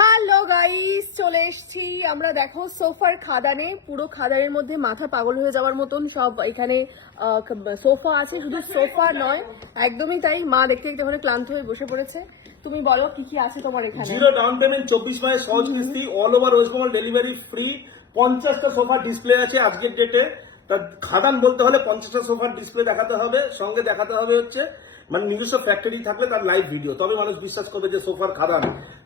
Hello guys চলে এসেছি। আমরা দেখো সোফার খাদানে, পুরো খাদানের মধ্যে মাথা পাগল হয়ে যাওয়ার মতন সব এখানে সোফা আছে, শুধু সোফা নয়, একদমই তাই। মা দেখতে দেখতে ওখানে ক্লান্ত হয়ে বসে পড়েছে। তুমি বলো, কি কি আছে তোমার এখানে? জিরো ডাউন পেমেন্ট, চব্বিশ মাসের সহজ কিস্তি all over West Bengal delivery free পঞ্চাশটা সোফা ডিসপ্লে আছে আজকের ডেটে তার খাদান বলতে হলে পঞ্চাশটা সোফার ডিসপ্লে দেখাতে হবে সঙ্গে দেখাতে হবে হচ্ছে মানে নিজস্ব ফ্যাক্টরি থাকলে তার লাইভ ভিডিও তবে মানুষ বিশ্বাস করবে যে সোফার খাদান।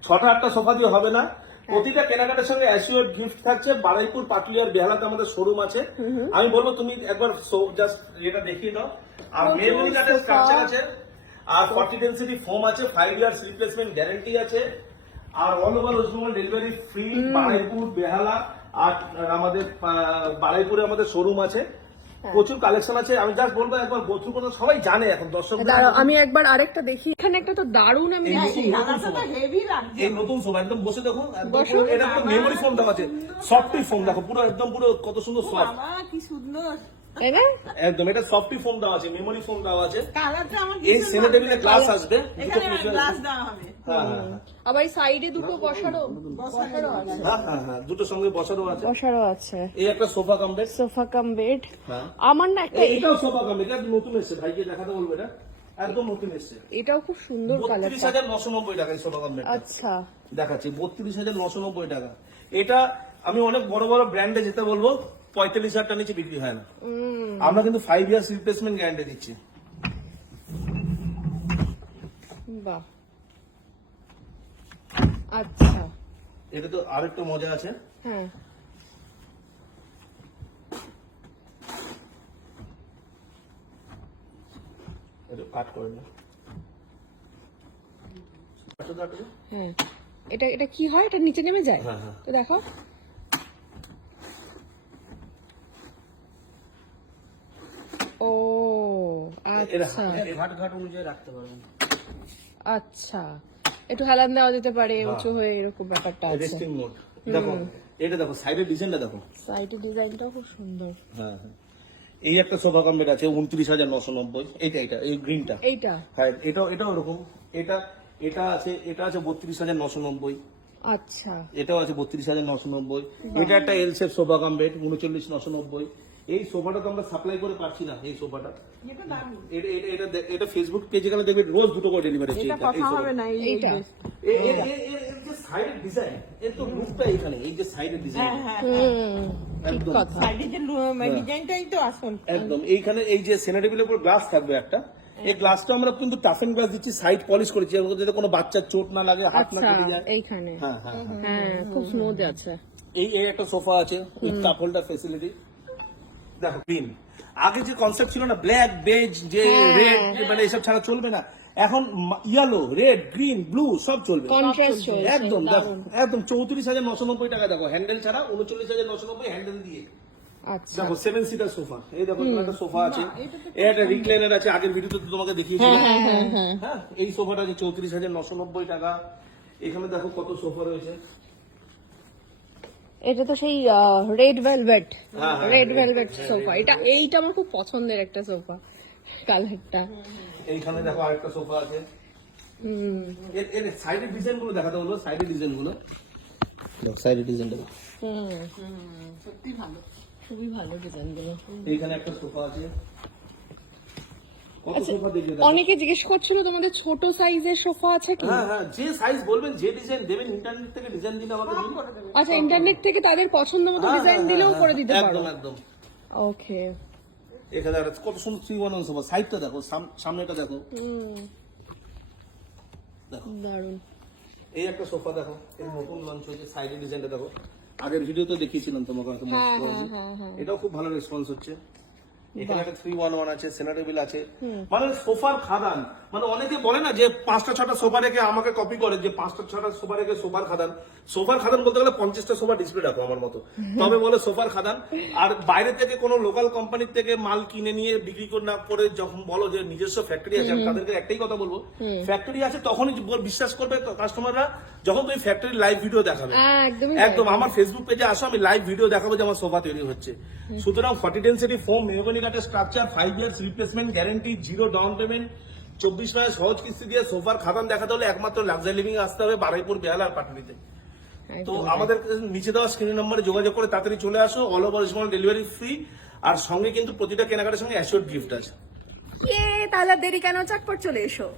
ছটা আটটা সোফা দিয়ে হবে না। প্রতিটা কেনাকাটার সঙ্গে অ্যাসিওর গিফট থাকছে। বারাইপুর পাটলিয়ার বেহালাতে আমাদের শোরুম আছে। আমি বলব তুমি একবার জাস্ট এটা দেখিয়ে দাও। আর মেমোরি কার্ডের স্ট্রাকচার আছে আর ফর্টি ডেন্সিটি ফোম আছে ফাইভ ইয়ার্স রিপ্লেসমেন্ট গ্যারেন্টি আছে। আর all over West Bengal delivery free Baruipur Behala. আর আমাদের আহ, বারাইপুরে আমাদের শোরুম আছে। প্রচুর কালেকশন আছে। আমি জাস্ট বলব একবার গোথ্রু করতে সবাই জানে এখন দর্শক আমি একবার আরেকটা দেখি। এখানে একটা তো দারুণ আমি এই নতুন সোফা। এই নতুন সোফা একদম বসে দেখুন এটা পুরো মেমোরি ফোম দেওয়া আছে সফটি ফোম দেখো পুরো একদম পুরো কত সুন্দর সফট কি সুন্দর। না? একদম এটা সফটি ফোম দেওয়া আছে মেমোরি ফোম দেওয়া আছে। এই ভীষণ সেনে টেবিলে ভালো আসবে। হ্যাঁ হ্যাঁ হ্যাঁ। আবার সাইডে দুটো বসারও বসারও আছে। হ্যাঁ হ্যাঁ হ্যাঁ দুটো সঙ্গে বসানো আছে। বসারও আছে। এই একটা sofa complex sofa cum bed. হ্যাঁ। আমার না একটা এটাও সোফা কমপ্লেক্স এটা নতুন এসছে। ভাইকে দেখাতে বলব এটা। একদম নতুন এসছে। এটাও খুব সুন্দর টাকা এই সোফা আচ্ছা। দেখাচ্ছি বত্রিশ হাজার নশো নব্বই টাকা। এটা আমি অনেক বড় বড় ব্র্যান্ডে যেতে বলব পঁয়তাল্লিশ হাজার টাকা নিচে বিক্রি হয় না। আমরা কিন্তু ফাইভ ইয়ার্স রিপ্লেসমেন্ট গ্যারান্টি দিচ্ছি। বাহ। আচ্ছা এটা তো আরেকটা মজা আছে হ্যাঁ এটা কাট করে না আচ্ছা, আচ্ছা। হ্যাঁ এটা এটা কি হয় এটা নিচে নেমে যায় হ্যাঁ, হ্যাঁ। তো দেখো ও আচ্ছা আচ্ছা একটু হেলান দেওয়া যেতে পারে হ্যাঁ। উঁচু হয়ে এরকম ব্যাপারটা আছে। রেস্টিং মোড দেখো এটা দেখো সাইডের ডিজাইনটা দেখো। সাইডের ডিজাইনটাও খুব সুন্দর। হ্যাঁ হ্যাঁ। এই একটা সোফা কমপ্লেট আছে উনত্রিশ হাজার নশো নব্বই। এইটা এটা এই গ্রিনটা এইটা? হ্যাঁ এটাও এটাও এরকম। এটা এটা আছে এটা আছে বত্রিশ হাজার নশো নব্বই। আচ্ছা। এটাও আছে বত্রিশ হাজার নশো নব্বই। এটা একটা L shape sofa cum bed উনচল্লিশ নশো নব্বই। এই সোফাটা তো আমরা সাপ্লাই করে পারছি না এই সোফাটা। এটা এটা এটা এটা দে- এটা ফেসবুক পেজে গেলে দেখবে রোজ দুটো করে ডেলিভারি হচ্ছে এটা কথা হবে না এই এইটা? এর যে সাইডের ডিজাইন এর তো লুকটা এখানে এই যে সাইডের ডিজাইন হ্যাঁ হ্যাঁ হুম ঠিক একদম। কথা। যে ডিজাইনটাই তো আসল। একদম এইখানে এই যে সেনাটেবিলের উপর গ্লাস থাকবে একটা এই গ্লাসটা আমরা কিন্তু টাফেন গ্লাস দিচ্ছি সাইড পলিশ করেছি যাতে কোনো বাচ্চার চোট না লাগে হাত না আচ্ছা কেটে যায়। এইখানে। হ্যাঁ হ্যাঁ হ্যাঁ। হ্যাঁ খুব স্মুথ আছে। এই একটা সোফা আছে উইথ ফেসিলিটি দেখো গ্রিন আগে যে কনসেপ্ট ছিল না ব্ল্যাক বেজ যে হ্যাঁ। রেড মানে এসব ছাড়া চলবে না। এখন ইয়েলো রেড গ্রিন ব্লু সব চলবে। একদম দেখো একদম চৌত্রিশ হাজার নশো নব্বই টাকা দেখো হ্যান্ডেল ছাড়া উনচল্লিশ হাজার নশো নব্বই হ্যান্ডেল দিয়ে। আচ্ছা। দেখো সেভেন সিটার সোফা এই দেখো একটা সোফা আছে। একটা রিক্লাইনার আছে আগের ভিডিওতে তো তোমাকে দেখিয়েছিলাম। হ্যাঁ এই সোফাটা আছে চৌত্রিশ হাজার নশো নব্বই টাকা। এখানে দেখো কত সোফা রয়েছে। এটা তো সেই red velvet red velvet sofa এটা এইটা আমার খুব পছন্দের একটা সোফা কালারটা। এইখানে দেখো আরেকটা সোফা আছে। হুম। এর এর সাইডের ডিজাইন দেখাতে বলব সাইডের ডিজাইন দেখো সাইডের ডিজাইন দেখো। হুম। সত্যি ভালো। খুবই ভালো ডিজাইন এইখানে একটা সোফা আছে কত আচ্ছা, সোফা দেখবে দেখো। অনেকে জিজ্ঞেস করছিল তোমাদের ছোট সাইজের সোফা আছে কি? হ্যাঁ হ্যাঁ যে সাইজ বলবেন যে ডিজাইন দেবেন ইন্টারনেট থেকে ডিজাইন দিলে আমাকে দিন। আচ্ছা ইন্টারনেট থেকে তাদের পছন্দ মতো ডিজাইন হ্যাঁ, দিলেও করে দিতে পারো। একদম একদম। ওকে এখানে কত সুন্দর থ্রি ওয়ান সোফা। সাইডটা দেখো সামনেটা দেখো। হুম। দেখো। দারুণ। এই একটা সোফা দেখো এই নতুন লঞ্চ হয়েছে সাইডের ডিজাইনটা দেখো। আগের ভিডিওতে দেখিয়েছিলাম তোমাকে হয়তো হ্যাঁ। হ্যাঁ, হ্যাঁ। এটাও খুব ভালো রেসপন্স হচ্ছে। এখানে একটা থ্রি ওয়ান ওয়ান আছে সেনা টেবিল আছে। মানে সোফার খাদান। মানে অনেকে বলে না যে পাঁচটা ছটা সোফা রেখে আমাকে কপি করে যে পাঁচটা ছটা সোফা রেখে সোফার খাদান। সোফার খাদান বলতে গেলে পঞ্চাশটা সোফা ডিসপ্লে রাখো আমার মতো। তবে বলে সোফার খাদান। আর বাইরে থেকে কোনো লোকাল কোম্পানির থেকে মাল কিনে নিয়ে বিক্রি করে না করে যখন বলো যে নিজস্ব ফ্যাক্টরি আছে তাদেরকে একটাই কথা বলব। ফ্যাক্টরি আছে তখনই বিশ্বাস করবে কাস্টমাররা যখন তুমি ফ্যাক্টরি লাইভ ভিডিও দেখাবে। হ্যাঁ, একদম আমার ফেসবুক পেজে আসো আমি লাইভ ভিডিও দেখাবো যে আমার সোফা তৈরি হচ্ছে। সুতরাং ফর্টি ডেন্সিটি ফোম মেহগনি কাঠের structure five years replacement guarantee zero down payment চব্বিশ মাসে সহজ কিস্তি দিয়ে সোফার খাদান দেখাতে হলে একমাত্র লাক্সারি লিভিং আসতে হবে বারাইপুর বেহালার পাটুলিতে। তো আমাদের নিচে দেওয়া স্ক্রিন নাম্বারে যোগাযোগ করে তাড়াতাড়ি চলে আসো। অল ওভার ডেলিভারি ফ্রি আর সঙ্গে কিন্তু প্রতিটা কেনাকাটার সঙ্গে অ্যাসিওর গিফট আছে। ইয়ে তাহলে আর দেরি কেন? চটপট চলে এসো।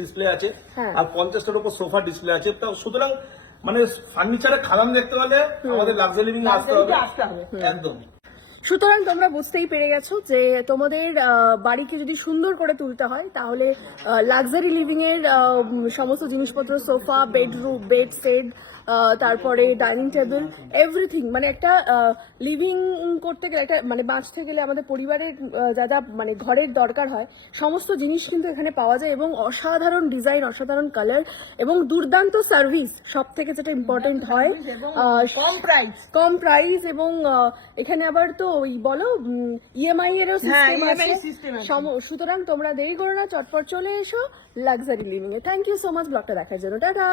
ডিসপ্লে আছে। হ্যাঁ। আর পঞ্চাশটার উপর সোফা ডিসপ্লে আছে। তো সুতরাং মানে ফার্নিচারের খাদান দেখতে হলে আমাদের লাক্সারি লিভিং আসতে হবে। একদম। সুতরাং তোমরা বুঝতেই পেরে গেছো যে তোমাদের বাড়িকে যদি সুন্দর করে তুলতে হয় তাহলে লাক্সারি লিভিং এর সমস্ত জিনিসপত্র সোফা বেডরুম বেড সেট তারপরে ডাইনিং টেবিল এভরিথিং মানে একটা লিভিং করতে গেলে একটা মানে বাঁচতে গেলে আমাদের পরিবারের যা যা মানে ঘরের দরকার হয় সমস্ত জিনিস কিন্তু এখানে পাওয়া যায় এবং অসাধারণ ডিজাইন অসাধারণ কালার এবং দুর্দান্ত সার্ভিস সব থেকে যেটা ইম্পর্টেন্ট হয় কম প্রাইস কম প্রাইস এবং এখানে আবার তো ওই বলো ইএমআই এরও হ্যাঁ, সিস্টেম আছে। সম- সুতরাং তোমরা দেরি করো না চটপট চলে এসো লাক্সারি লিভিং এ। থ্যাংক ইউ সো মাচ ব্লগটা দেখার জন্য। টাটা!